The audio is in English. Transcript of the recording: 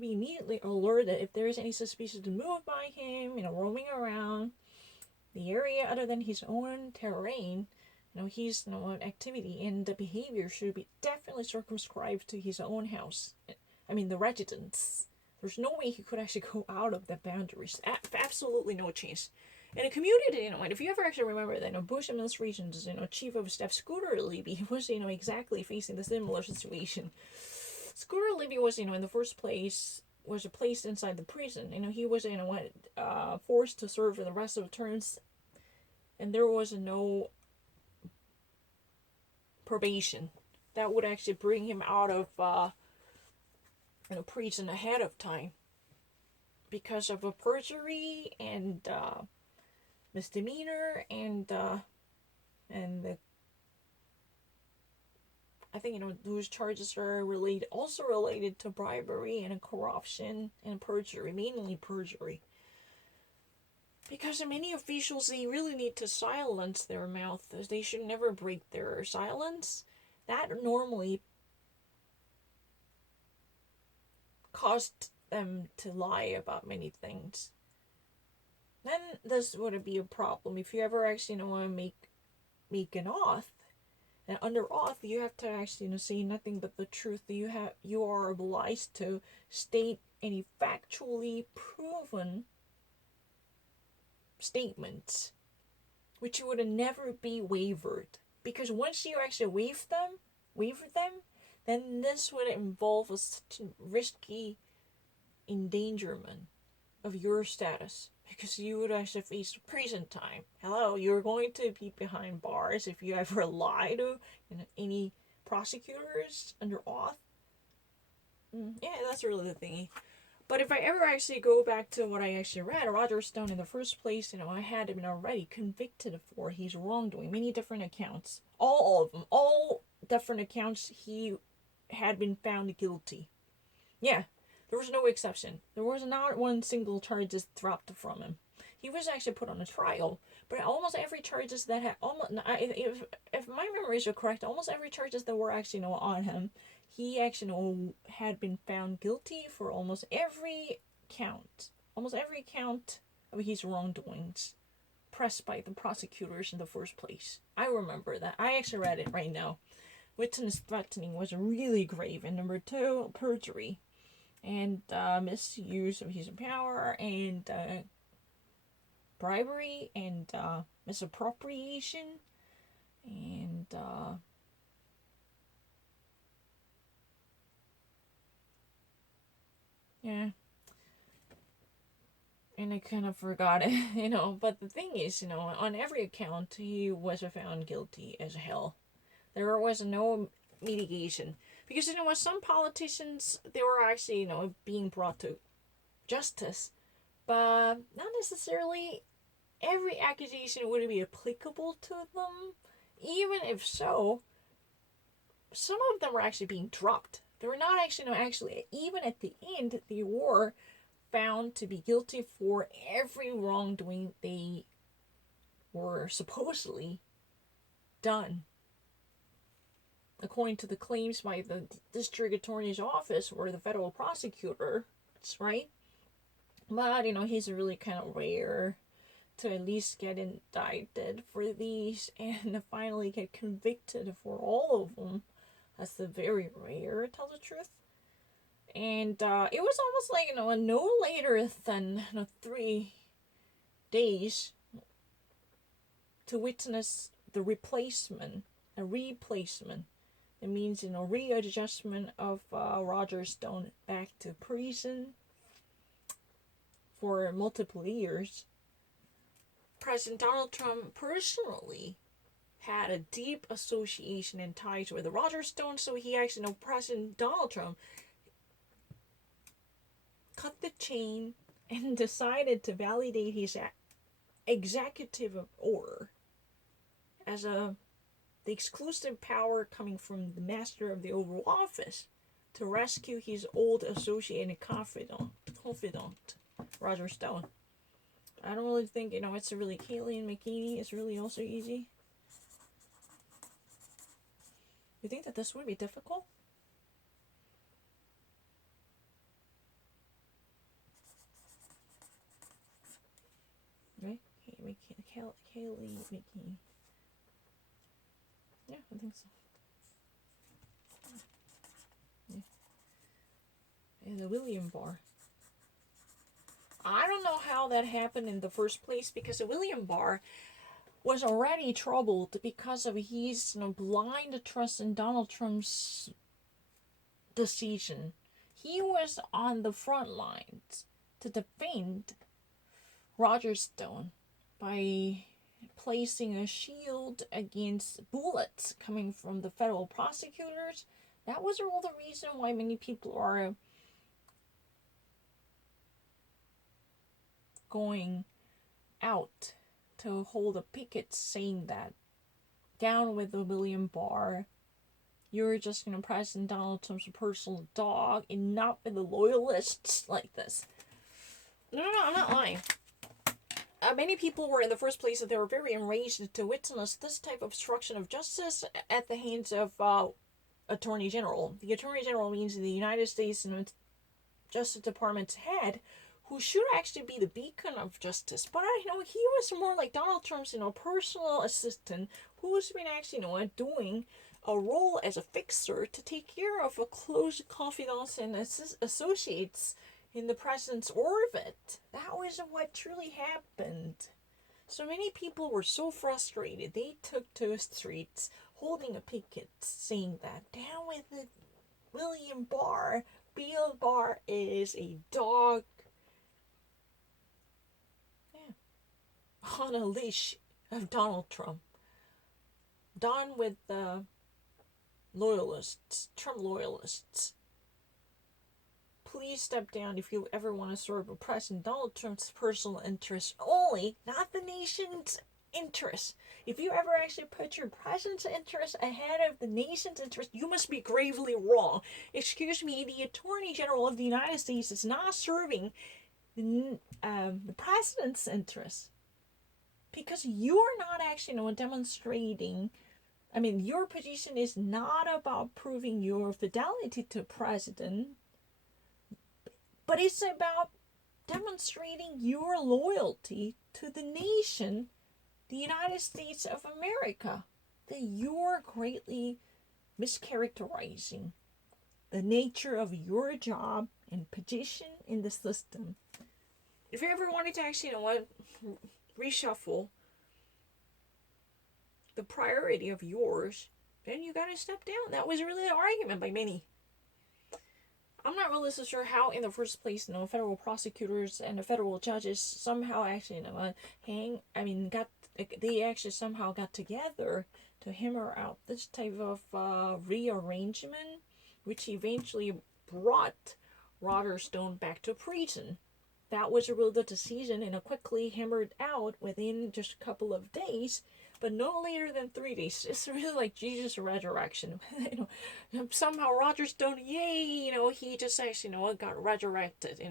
be immediately alerted if there is any suspicious move by him, roaming around the area other than his own terrain. His activity and the behavior should be definitely circumscribed to his own house. I mean, the residence. There's no way he could actually go out of the boundaries. Absolutely no chance. In a community, and if you ever actually remember that, Bush administration's, chief of staff Scooter Libby was, exactly facing the similar situation. Scooter Libby was, in the first place, was placed inside the prison. He was, forced to serve for the rest of the terms, and there was no probation that would actually bring him out of, prison ahead of time because of a perjury and misdemeanor and the, I think those charges are related to bribery and corruption and perjury, mainly perjury. Because many officials, they really need to silence their mouth. They should never break their silence. That normally caused them to lie about many things. Then this would be a problem if you ever actually want to make an oath. And under oath, you have to actually say nothing but the truth. You are obliged to state any factually proven statements, which would never be wavered. Because once you actually waiver them, then this would involve a such risky endangerment of your status. Because you would actually face prison time. Hello, you're going to be behind bars if you ever lie to any prosecutors under oath. Yeah, that's really the thingy. But if I ever actually go back to what I actually read, Roger Stone in the first place, I had been already convicted for his wrongdoing, many different accounts. All of them, all different accounts, he had been found guilty. Yeah, there was no exception. There was not one single charge just dropped from him. He was actually put on a trial, but almost every charges that had almost, if my memories are correct, almost every charges that were actually on him, he actually had been found guilty for almost every count of his wrongdoings pressed by the prosecutors in the first place. I remember that. I actually read it right now. Witness threatening was really grave, and number 2, perjury and misuse of his power and bribery and misappropriation and yeah, and I kind of forgot it. But the thing is, on every account he was found guilty as hell. There was no mitigation because with some politicians they were actually being brought to justice, but not necessarily every accusation would be applicable to them. Even if so, some of them were actually being dropped. They were not actually, even at the end, they were found to be guilty for every wrongdoing they were supposedly done. According to the claims by the district attorney's office or the federal prosecutor, that's right. But, he's really kind of rare to at least get indicted for these and finally get convicted for all of them. That's the very rare, to tell the truth. And it was almost like, no later than 3 days to witness the replacement. It means, readjustment of Roger Stone back to prison for multiple years. President Donald Trump personally had a deep association and ties with Roger Stone, so he actually, President Donald Trump cut the chain and decided to validate his executive order as the exclusive power coming from the master of the Oval Office to rescue his old associate and confidant, Roger Stone. I don't really think, it's really Kayleigh McEnany is really also easy. You think that this would be difficult? Kaylee McKee. Yeah, I think so. Yeah. And the William Barr. I don't know how that happened in the first place, because the William Barr was already troubled because of his blind trust in Donald Trump's decision. He was on the front lines to defend Roger Stone by placing a shield against bullets coming from the federal prosecutors. That was all the reason why many people are going out to hold a picket saying that down with the William Barr. You're just President Donald Trump's personal dog, and not with the loyalists like this. No, I'm not lying. Many people were in the first place that they were very enraged to witness this type of obstruction of justice at the hands of Attorney General. The Attorney General means the United States Justice Department's head, who should actually be the beacon of justice. But he was more like Donald Trump's personal assistant, who's been actually doing a role as a fixer to take care of a close confidants and associates in the president's orbit. That was what truly happened. So many people were so frustrated, they took to the streets holding a picket saying that down with the William Barr. Bill Barr is a dog. Yeah. On a leash of Donald Trump. Done with the loyalists, Trump loyalists. Please step down if you ever want to serve President Donald Trump's personal interests only, not the nation's interests. If you ever actually put your president's interests ahead of the nation's interests, you must be gravely wrong. Excuse me, the Attorney General of the United States is not serving the president's interests, because you're not actually demonstrating. Your position is not about proving your fidelity to president, but it's about demonstrating your loyalty to the nation, the United States of America, that you're greatly mischaracterizing the nature of your job and position in the system. If you ever wanted to actually, reshuffle the priority of yours, then you gotta step down. That was really the argument by many. I'm not really so sure how in the first place, federal prosecutors and the federal judges somehow actually, they actually somehow got together to hammer out this type of rearrangement, which eventually brought Roger Stone back to prison. That was a real good decision and quickly hammered out within just a couple of days, but no later than 3 days. It's really like Jesus' resurrection. Somehow Roger Stone, yay, he just actually, got resurrected.